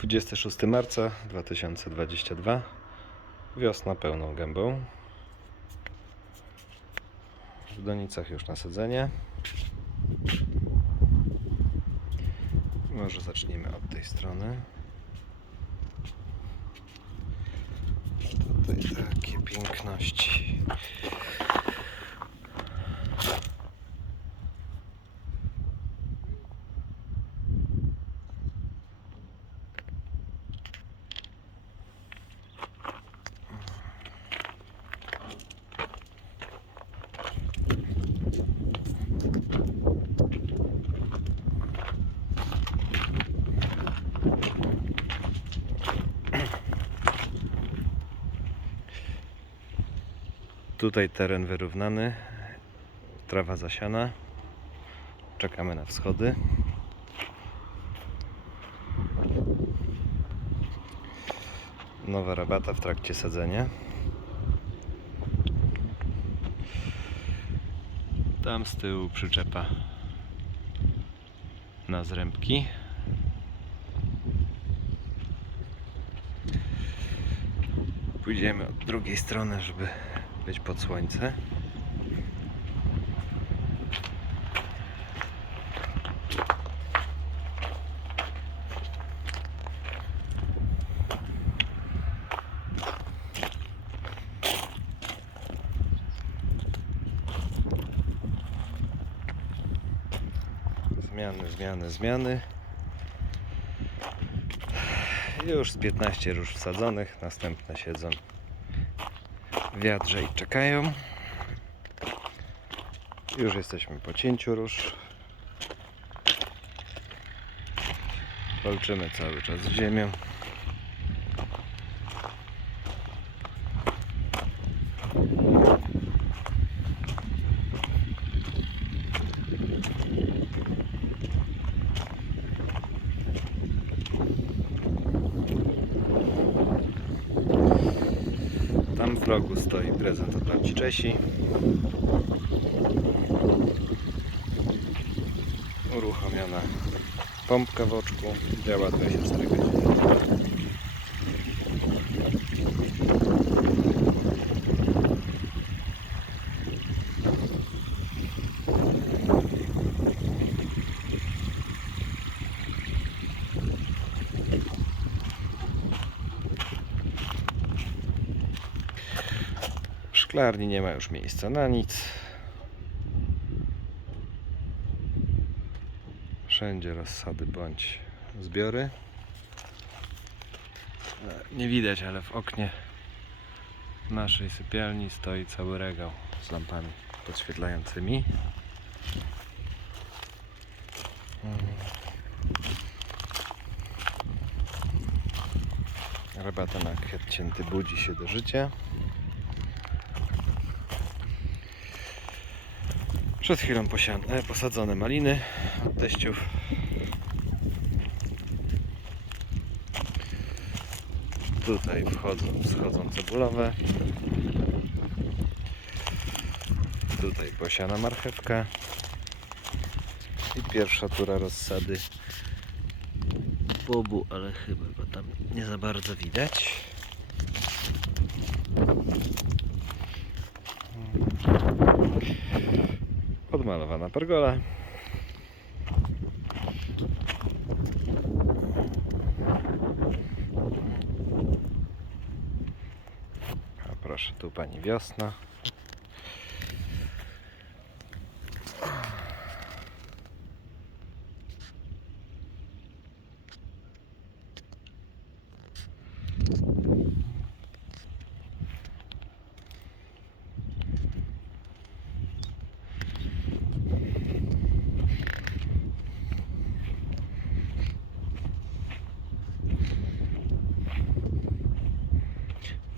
26 marca 2022 Wiosna pełną gębą. W donicach już nasadzenie Może zacznijmy od tej strony. Tutaj takie piękności Tutaj teren wyrównany, trawa zasiana. Czekamy na wschody. Nowa rabata w trakcie sadzenia. Tam z tyłu przyczepa na zrębki. Pójdziemy od drugiej strony, żeby być pod słońce. Zmiany, zmiany, zmiany. Już z 15 róż wsadzonych, następne siedzą w wiadrze i czekają. Już jesteśmy po cięciu róż. Walczymy cały czas z ziemią. Tam w rogu stoi prezent od babci Czesi. Uruchomiona pompka w oczku. Działa 24 godziny. W szklarni nie ma już miejsca na nic. Wszędzie rozsady bądź zbiory. Nie widać, ale w oknie naszej sypialni stoi cały regał z lampami podświetlającymi. Rabata na kwiat cięty budzi się do życia. Przed chwilą posiane, posadzone maliny od teściów. Tutaj wchodzą, wschodzą cebulowe. Tutaj posiana marchewka. I pierwsza tura rozsady bobu, ale chyba go tam nie za bardzo widać. Odmalowana pergola. A proszę, tu pani wiosna.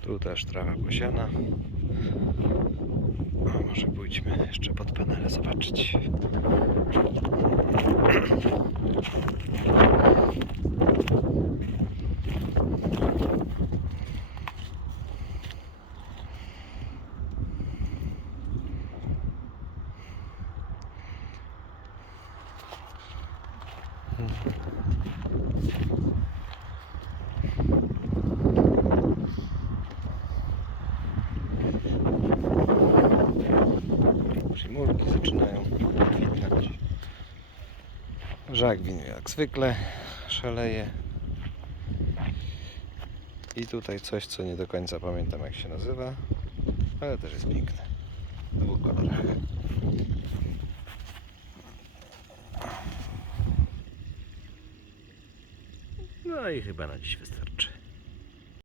Tu też trawa posiana. A może pójdźmy jeszcze pod panele zobaczyć. Mm-hmm. Żagwin jak zwykle szaleje. I tutaj coś, co nie do końca pamiętam jak się nazywa, ale też jest piękne. W dwóch kolorach. No i chyba na dziś wystarczy.